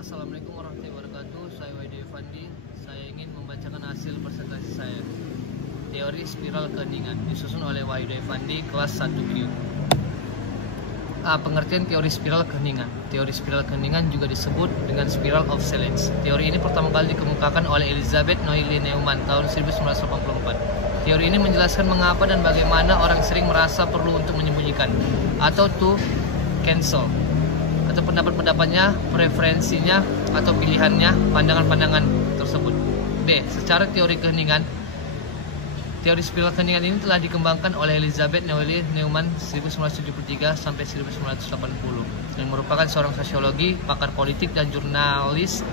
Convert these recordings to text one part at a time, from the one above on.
Assalamualaikum warahmatullahi wabarakatuh. Saya Wahidi Fandi. Saya ingin membacakan hasil presentasi saya. Teori spiral keheningan disusun oleh Wahidi Fandi, kelas 1 Bio. Pengertian teori spiral keheningan. Teori spiral keheningan juga disebut dengan spiral of silence. Teori ini pertama kali dikemukakan oleh Elizabeth Noelle Neumann tahun 1984. Teori ini menjelaskan mengapa dan bagaimana orang sering merasa perlu untuk menyembunyikan atau to cancel atau pendapat-pendapatnya, preferensinya, atau pilihannya, pandangan-pandangan tersebut. B. Secara teori keheningan, teori spiral keheningan ini telah dikembangkan oleh Elizabeth Noelle Neumann 1973 sampai 1980 yang merupakan seorang sosiologi, pakar politik, dan jurnalis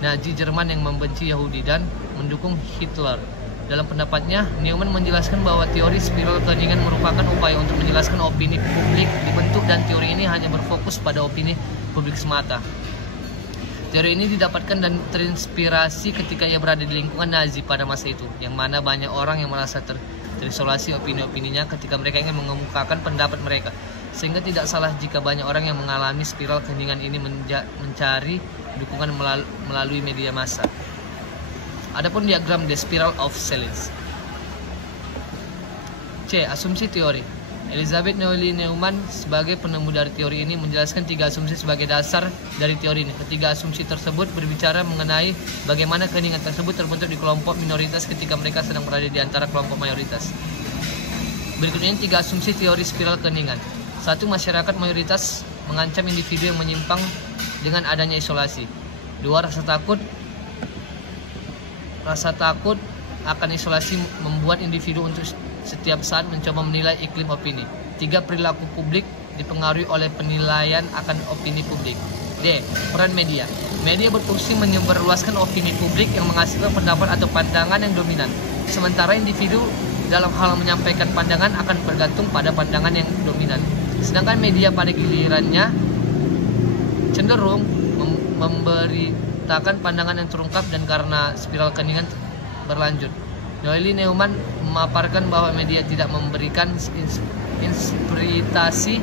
Nazi Jerman yang membenci Yahudi dan mendukung Hitler. Dalam pendapatnya, Neumann menjelaskan bahwa teori spiral keheningan merupakan upaya untuk menjelaskan opini publik dibentuk dan teori ini hanya berfokus pada opini publik semata. Teori ini didapatkan dan terinspirasi ketika ia berada di lingkungan Nazi pada masa itu, yang mana banyak orang yang merasa terisolasi opini-opininya ketika mereka ingin mengemukakan pendapat mereka. Sehingga tidak salah jika banyak orang yang mengalami spiral keheningan ini mencari dukungan melalui media massa. Adapun diagram The Spiral of Silence. C. Asumsi teori. Elizabeth Noelle Neumann sebagai penemu dari teori ini menjelaskan 3 asumsi sebagai dasar dari teori ini. Ketiga asumsi tersebut berbicara mengenai bagaimana keheningan tersebut terbentuk di kelompok minoritas ketika mereka sedang berada di antara kelompok mayoritas. Berikut ini 3 asumsi teori spiral keheningan. 1. Masyarakat mayoritas mengancam individu yang menyimpang dengan adanya isolasi. 2. Rasa takut akan isolasi membuat individu untuk setiap saat mencoba menilai iklim opini. 3. Perilaku publik dipengaruhi oleh penilaian akan opini publik. D. Peran media. Media berfungsi menyebarluaskan opini publik yang menghasilkan pendapat atau pandangan yang dominan. Sementara individu dalam hal menyampaikan pandangan akan bergantung pada pandangan yang dominan. Sedangkan media pada gilirannya cenderung memberitakan pandangan yang terungkap dan karena spiral keheningan berlanjut. Noelle Neumann memaparkan bahwa media tidak memberikan inspirasi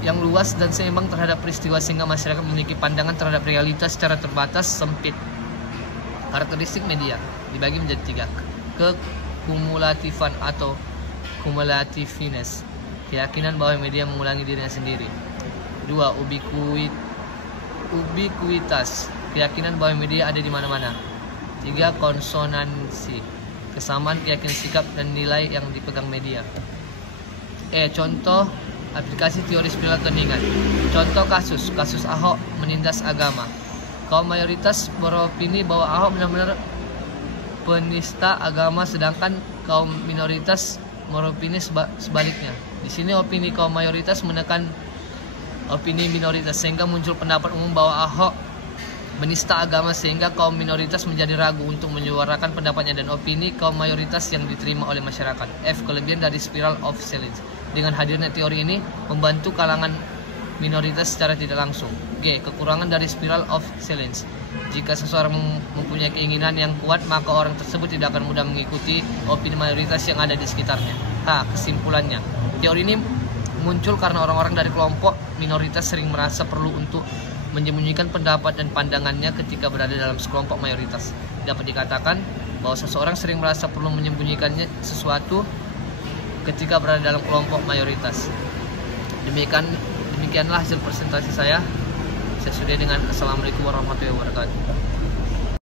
yang luas dan seimbang terhadap peristiwa sehingga masyarakat memiliki pandangan terhadap realitas secara terbatas sempit. Karakteristik media dibagi menjadi 3. Kekumulatifan atau cumulativeness, keyakinan bahwa media mengulangi dirinya sendiri. 2. Ubiquitas, keyakinan bahwa media ada di mana-mana. 3. Konsonansi, kesamaan keyakinan sikap dan nilai yang dipegang media. Contoh aplikasi teori spiral keheningan. Contoh kasus Ahok menindas agama. Kaum mayoritas beropini bahwa Ahok benar-benar penista agama, sedangkan kaum minoritas beropini sebaliknya. Di sini opini kaum mayoritas menekan opini minoritas sehingga muncul pendapat umum bahwa Ahok menista agama sehingga kaum minoritas menjadi ragu untuk menyuarakan pendapatnya dan opini kaum mayoritas yang diterima oleh masyarakat. F. Kelebihan dari spiral of silence. Dengan hadirnya teori ini membantu kalangan minoritas secara tidak langsung. G. Kekurangan dari spiral of silence. Jika seseorang mempunyai keinginan yang kuat, maka orang tersebut tidak akan mudah mengikuti opini mayoritas yang ada di sekitarnya. H. Kesimpulannya, teori ini muncul karena orang-orang dari kelompok minoritas sering merasa perlu untuk menyembunyikan pendapat dan pandangannya ketika berada dalam sekelompok mayoritas. Dapat dikatakan bahwa seseorang sering merasa perlu menyembunyikannya sesuatu ketika berada dalam kelompok mayoritas. Demikianlah hasil presentasi saya. Saya sudah dengan Assalamualaikum warahmatullahi wabarakatuh.